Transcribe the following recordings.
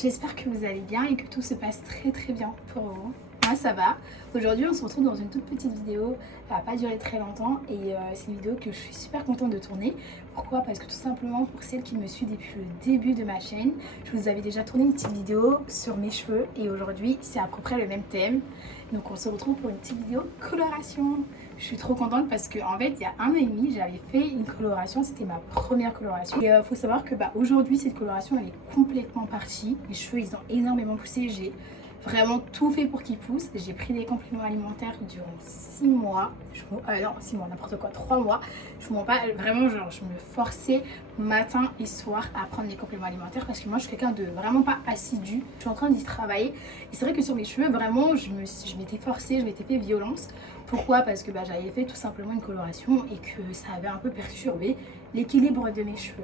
j'espère que vous allez bien et que tout se passe très bien pour vous. Moi ça va. Aujourd'hui on se retrouve dans une toute petite vidéo, elle va pas durer très longtemps et c'est une vidéo que je suis super contente de tourner. Pourquoi? Parce que tout simplement pour celles qui me suivent depuis le début de ma chaîne, je vous avais déjà tourné une petite vidéo sur mes cheveux et aujourd'hui c'est à peu près le même thème. Donc on se retrouve pour une petite vidéo coloration. Je suis trop contente parce que en fait il y a 1 an et demi j'avais fait une coloration, c'était ma première coloration. Et faut savoir que aujourd'hui cette coloration elle est complètement partie. Les cheveux ils ont énormément poussé, j'ai vraiment tout fait pour qu'ils poussent. J'ai pris des compléments alimentaires durant 6 mois. Non 6 mois n'importe quoi, 3 mois. Je vous mens pas, vraiment genre je me forçais matin et soir à prendre des compléments alimentaires parce que moi je suis quelqu'un de vraiment pas assidu. Je suis en train d'y travailler et c'est vrai que sur mes cheveux vraiment je m'étais forcée, je m'étais fait violence. Pourquoi? Parce que j'avais fait tout simplement une coloration et que ça avait un peu perturbé l'équilibre de mes cheveux.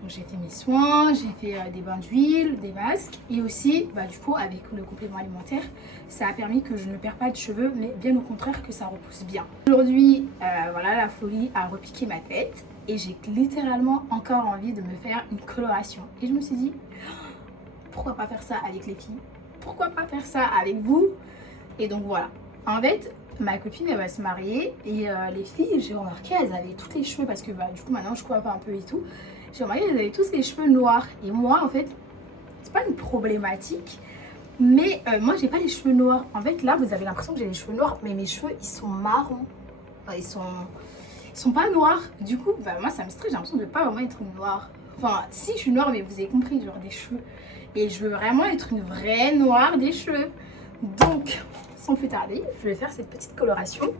Donc j'ai fait mes soins, j'ai fait des bains d'huile, des masques et aussi du coup avec le complément alimentaire ça a permis que je ne perds pas de cheveux mais bien au contraire que ça repousse bien. Aujourd'hui voilà, la folie a repiqué ma tête et j'ai littéralement encore envie de me faire une coloration et je me suis dit pourquoi pas faire ça avec les filles, pourquoi pas faire ça avec vous. Et donc voilà, en fait ma copine elle va se marier et les filles j'ai remarqué elles avaient tous les cheveux parce que du coup maintenant je coiffe un peu et tout. J'ai remarqué qu'elles avaient tous les cheveux noirs et moi en fait c'est pas une problématique mais moi j'ai pas les cheveux noirs. En fait là vous avez l'impression que j'ai les cheveux noirs mais mes cheveux ils sont marrons, enfin, ils sont pas noirs. Du coup moi ça me stresse, j'ai l'impression de pas vraiment être noire. Enfin si je suis noire mais vous avez compris, genre des cheveux. Et je veux vraiment être une vraie noire des cheveux. Donc sans plus tarder je vais faire cette petite coloration.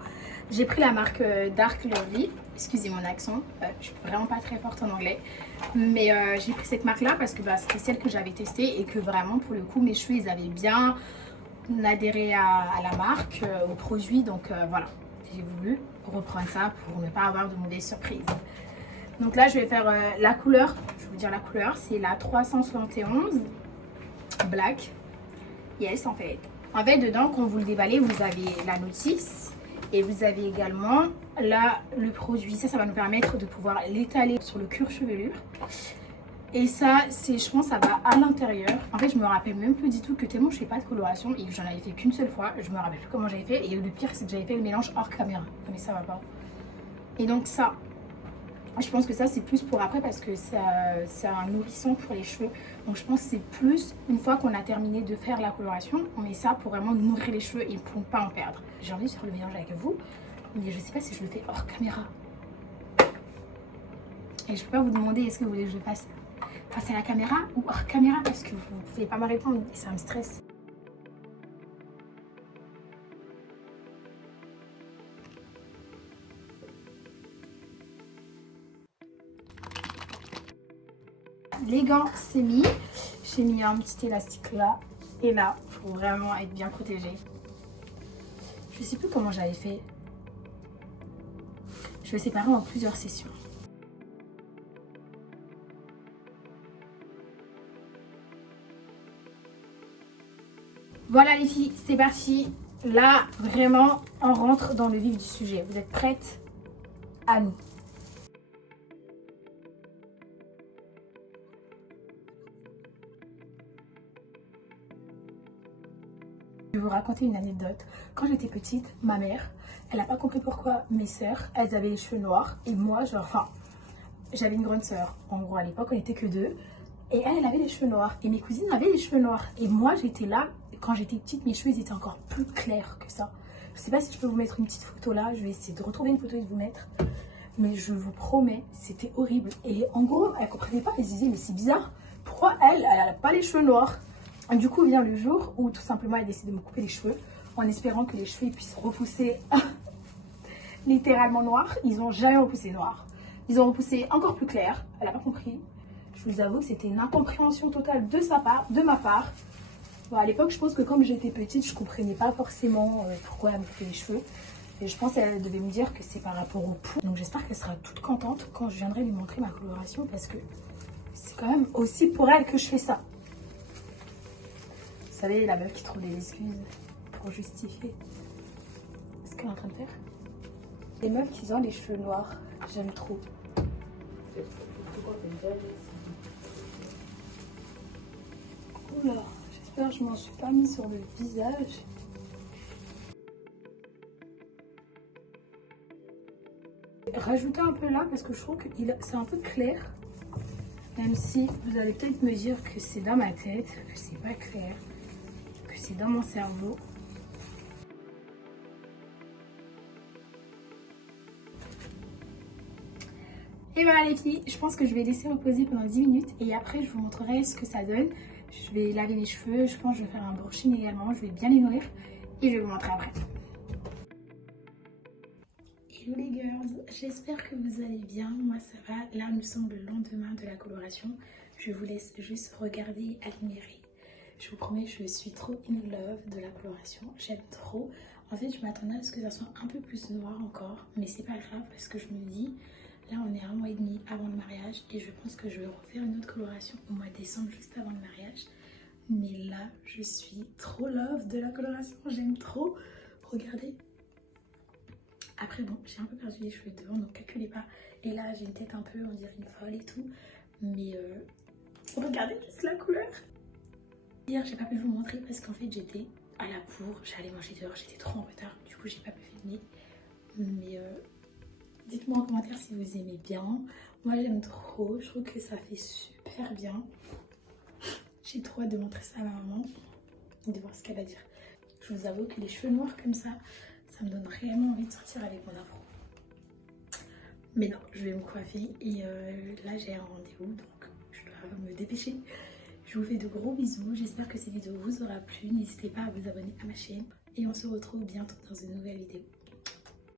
J'ai pris la marque Dark Lovely. Excusez mon accent, je suis vraiment pas très forte en anglais. Mais j'ai pris cette marque là parce que c'était celle que j'avais testée et que vraiment pour le coup mes cheveux ils avaient bien adhéré à la marque, au produit. Donc voilà, j'ai voulu reprendre ça pour ne pas avoir de mauvaises surprises. Donc là je vais faire la couleur, je vais vous dire la couleur, c'est la 371 Black. Yes en fait. En fait dedans quand vous le déballez vous avez la notice. Et vous avez également là le produit, ça va nous permettre de pouvoir l'étaler sur le cuir chevelure. Et ça, je pense ça va à l'intérieur. En fait je me rappelle même plus du tout que tellement je fais pas de coloration et que j'en avais fait qu'une seule fois. Je me rappelle plus comment j'avais fait et le pire c'est que j'avais fait le mélange hors caméra. Mais ça va pas. Et donc ça, je pense que ça c'est plus pour après parce que c'est un nourrisson pour les cheveux. Donc je pense que c'est plus une fois qu'on a terminé de faire la coloration, on met ça pour vraiment nourrir les cheveux et pour ne pas en perdre. J'ai envie de faire le mélange avec vous, mais je sais pas si je le fais hors caméra. Et je peux pas vous demander est-ce que vous voulez que je le fasse face à la caméra ou hors caméra parce que vous pouvez pas me répondre et ça me stresse. Les gants c'est mis, j'ai mis un petit élastique là et là pour vraiment être bien protégé. Je sais plus comment j'avais fait. Je vais séparer en plusieurs sessions. Voilà les filles, c'est parti. Là vraiment on rentre dans le vif du sujet. Vous êtes prêtes? À nous. Je vais vous raconter une anecdote. Quand j'étais petite, ma mère, elle n'a pas compris pourquoi mes sœurs, elles avaient les cheveux noirs. Et moi, j'avais une grande sœur. En gros, à l'époque, on n'était que deux. Et elle avait les cheveux noirs. Et mes cousines avaient les cheveux noirs. Et moi, j'étais là. Quand j'étais petite, mes cheveux, ils étaient encore plus clairs que ça. Je ne sais pas si je peux vous mettre une petite photo là. Je vais essayer de retrouver une photo et de vous mettre. Mais je vous promets, c'était horrible. Et en gros, elle ne comprenait pas. Elle se disait, mais c'est bizarre. Pourquoi elle n'a pas les cheveux noirs? Du coup vient le jour où tout simplement elle décide de me couper les cheveux en espérant que les cheveux puissent repousser littéralement noirs. Ils n'ont jamais repoussé noir. Ils ont repoussé encore plus clair. Elle n'a pas compris. Je vous avoue que c'était une incompréhension totale de ma part. Bon, à l'époque je pense que comme j'étais petite je ne comprenais pas forcément pourquoi elle me coupait les cheveux. Et je pense qu'elle devait me dire que c'est par rapport au pouls. Donc j'espère qu'elle sera toute contente quand je viendrai lui montrer ma coloration parce que c'est quand même aussi pour elle que je fais ça. Vous savez, la meuf qui trouve des excuses pour justifier ce qu'elle est en train de faire. Les meufs qui ont les cheveux noirs, j'aime trop. Oula, j'espère que je m'en suis pas mis sur le visage. Rajoutez un peu là parce que je trouve que c'est un peu clair. Même si vous allez peut-être me dire que c'est dans ma tête, que c'est pas clair, que c'est dans mon cerveau. Et voilà les filles, je pense que je vais laisser reposer pendant 10 minutes et après je vous montrerai ce que ça donne. Je vais laver mes cheveux, je pense que je vais faire un brushing également, je vais bien les nourrir et je vais vous montrer après. Hello les girls, j'espère que vous allez bien, moi ça va. Là nous sommes le lendemain de la coloration, je vous laisse juste regarder, admirer. Je vous promets, je suis trop in love de la coloration, j'aime trop. En fait je m'attendais à ce que ça soit un peu plus noir encore, mais c'est pas grave parce que je me dis... Là, on est 1 mois et demi avant le mariage et je pense que je vais refaire une autre coloration au mois de décembre, juste avant le mariage. Mais là, je suis trop love de la coloration, j'aime trop. Regardez. Après, bon, j'ai un peu perdu les cheveux devant, donc calculez pas. Et là, j'ai une tête un peu, on dirait une folle et tout. Mais regardez juste la couleur. Hier, j'ai pas pu vous montrer parce qu'en fait, j'étais à la bourre. J'allais manger dehors, j'étais trop en retard. Du coup, j'ai pas pu filmer. Mais... dites-moi en commentaire si vous aimez bien. Moi j'aime trop, je trouve que ça fait super bien. J'ai trop hâte de montrer ça à ma maman, de voir ce qu'elle va dire. Je vous avoue que les cheveux noirs comme ça me donne réellement envie de sortir avec mon afro. Mais non, je vais me coiffer et là j'ai un rendez-vous donc je dois me dépêcher. Je vous fais de gros bisous, j'espère que cette vidéo vous aura plu. N'hésitez pas à vous abonner à ma chaîne et on se retrouve bientôt dans une nouvelle vidéo.